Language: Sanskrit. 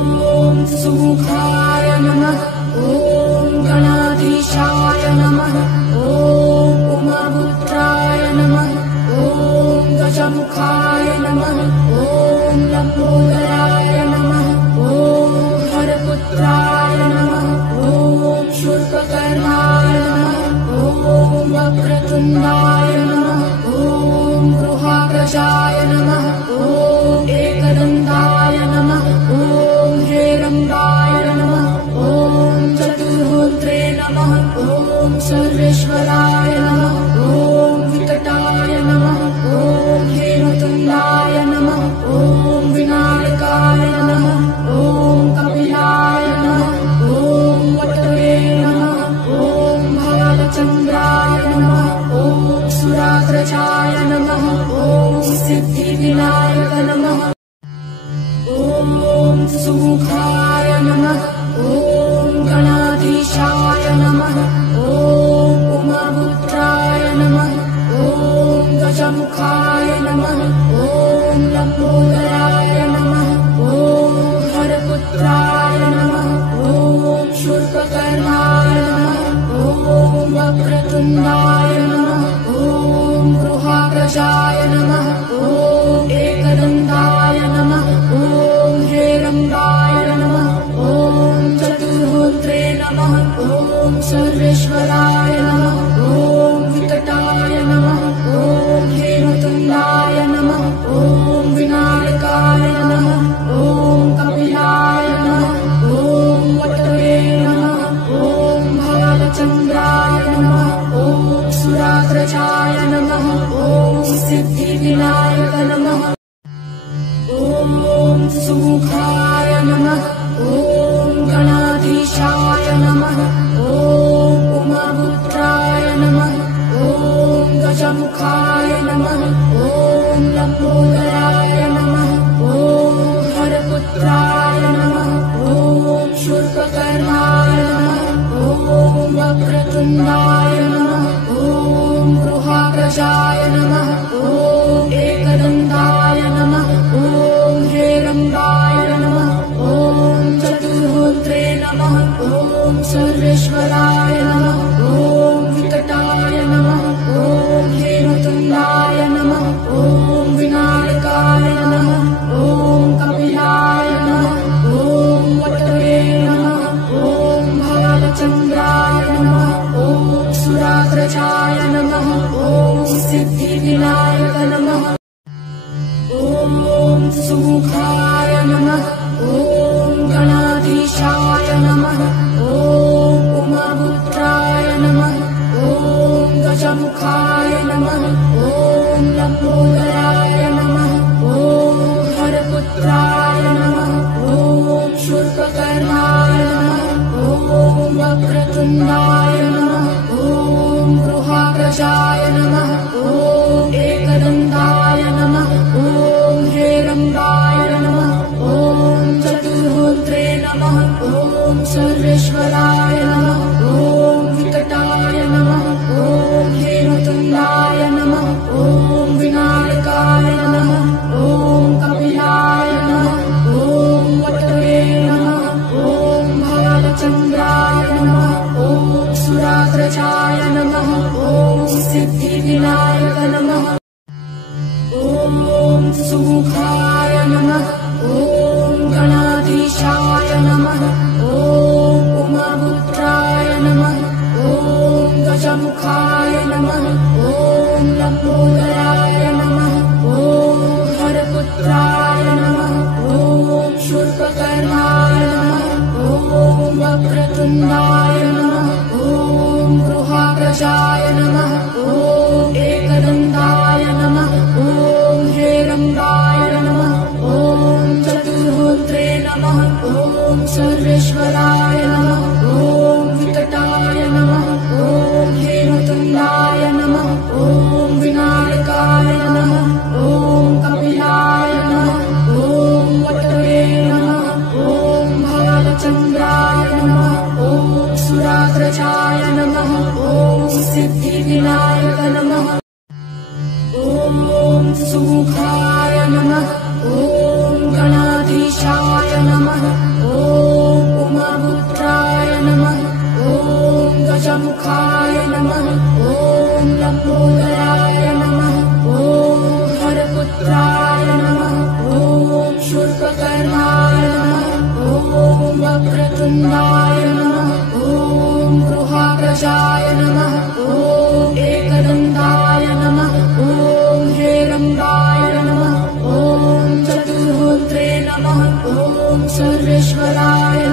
ॐ सुमुखाय नमः। ॐ गणाधीशाय नमः। ॐ उमापुत्राय नमः। ॐ गजमुखाय नमः। ॐ लम्बोदराय नमः। ॐ हरपुत्राय नमः। ॐ शूर्पकर्णाय नमः। ॐ वक्रतुण्डाय नमः। ॐ गृहाग्रजाय नमः। ॐ एकदन्ताय नमः। ॐ हेरम्बाय नमः। ॐ चतुर्होत्रे नमः। ॐ सर्वेश्वराय नमः। ॐ विकटाय नमः। ॐ हेमतुण्डाय नमः। ॐ विनायकाय नमः। ॐ कपिलाय नमः। ॐ वटवे नमः। ॐ भालचन्द्राय नमः। ॐ सुराग्रजाय नमः। ॐ सिद्धिविनायक नमः। ॐ सुमुखाय नमः। ॐ गणाधीशाय नमः। ॐ उमापुत्राय नमः। ॐ गजमुखाय नमः। ॐ लम्बोदराय नमः। ॐ हरपुत्राय नमः। ॐ शूर्पकर्णाय नमः। ॐ वक्रतुण्डाय नमः। ॐ गृहाग्रजाय नमः। ॐ एकदन्ताय नमः। ॐ हेरम्बाय नमः। ॐ चतुर्होत्रे नमः। ॐ सर्वेश्वराय नमः। ॐ विकटाय नमः। ॐ हेमतुण्डाय नमः। ॐ विनायकाय नमः। ॐ कपिलाय नमः। ॐ वटवे नमः। ॐ भालचन्द्राय नमः। ॐ सुराग्रजाय नमः। ॐ सिद्धिविनायक नमः। ॐ सुमुखाय नमः। ॐ गणाधीशाय नमः। ॐ उमापुत्राय नमः। ॐ गजमुखाय नमः। ॐ लम्बोदराय नमः। ॐ हरपुत्राय नमः। ॐ शूर्पकर्णाय नमः। ॐ वक्रतुण्डाय नमः। ॐ गृहाग्रजाय नमः। ॐ एकदन्ताय नमः। ॐ हेरम्बाय नमः। ॐ चतुर्होत्रे नमः। ॐ सर्वेश्वराय नमः। ॐ विकटाय नमः। ॐ हेमतुण्डाय नमः। ॐ विनायकाय नमः। ॐ कपिलाय नमः। ॐ वटवे नमः। ॐ भालचन्द्राय नमः। ॐ सुराग्रजाय नमः। ॐ सिद्धिविनायक नमः। ॐ सुमुखाय नमः। ॐ गणाधीशाय नमः। ॐ उमापुत्राय नमः। ॐ गजमुखाय नमः। ॐ लम्बोदराय नमः। ॐ हरपुत्राय नमः। ॐ शूर्पकर्णाय नमः। ॐ वक्रतुण्डाय नमः। ॐ गृहाग्रजाय नमः। ॐ एकदन्ताय नमः। ॐ हेरम्बाय नमः। ॐ चतुर्होत्रे नमः। ॐ सर्वेश्वराय नमः। ॐ विकटाय नमः। ॐ हेमतुण्डाय नमः। ॐ विनायकाय नमः। ॐ कपिलाय नमः। ॐ वटवे नमः। ॐ भालचन्द्राय नमः। ॐ सुराग्रजाय नमः। ॐ सिद्धिविनायक नमः। ॐ सुमुखाय नमः। ॐ गणाधीशाय नमः। ॐ उमापुत्राय नमः। ॐ गजमुखाय नमः। ॐ लम्बोदराय नमः। ॐ हरपुत्राय नमः। ॐ शूर्पकर्णाय नमः। ॐ वक्रतुण्डाय नमः। ॐ गृहाग्रजाय नमः। ॐ एकदन्ताय नमः। ॐ हेरम्बाय नमः। ॐ चतुर्होत्रे नमः। ॐ सर्वेश्वराय नमः। ॐ विकटाय नमः। ॐ हेमतुण्डाय नमः। ॐ विनायकाय नमः। ॐ कपिलाय नमः। ॐ वटवे नमः। ॐ भालचन्द्राय नमः। ॐ सुराग्रजाय नमः। ॐ सिद्धिविनायक नमः। ॐ सुमुखाय नमः। ॐ गणाधीशाय नमः। वक्रतुण्डाय नमः। ॐ गृहाग्रजाय नमः। ॐ एकदन्ताय नमः। ॐ हेरम्बाय नमः। ॐ चतुर्होत्रे नमः। ॐ सर्वेश्वराय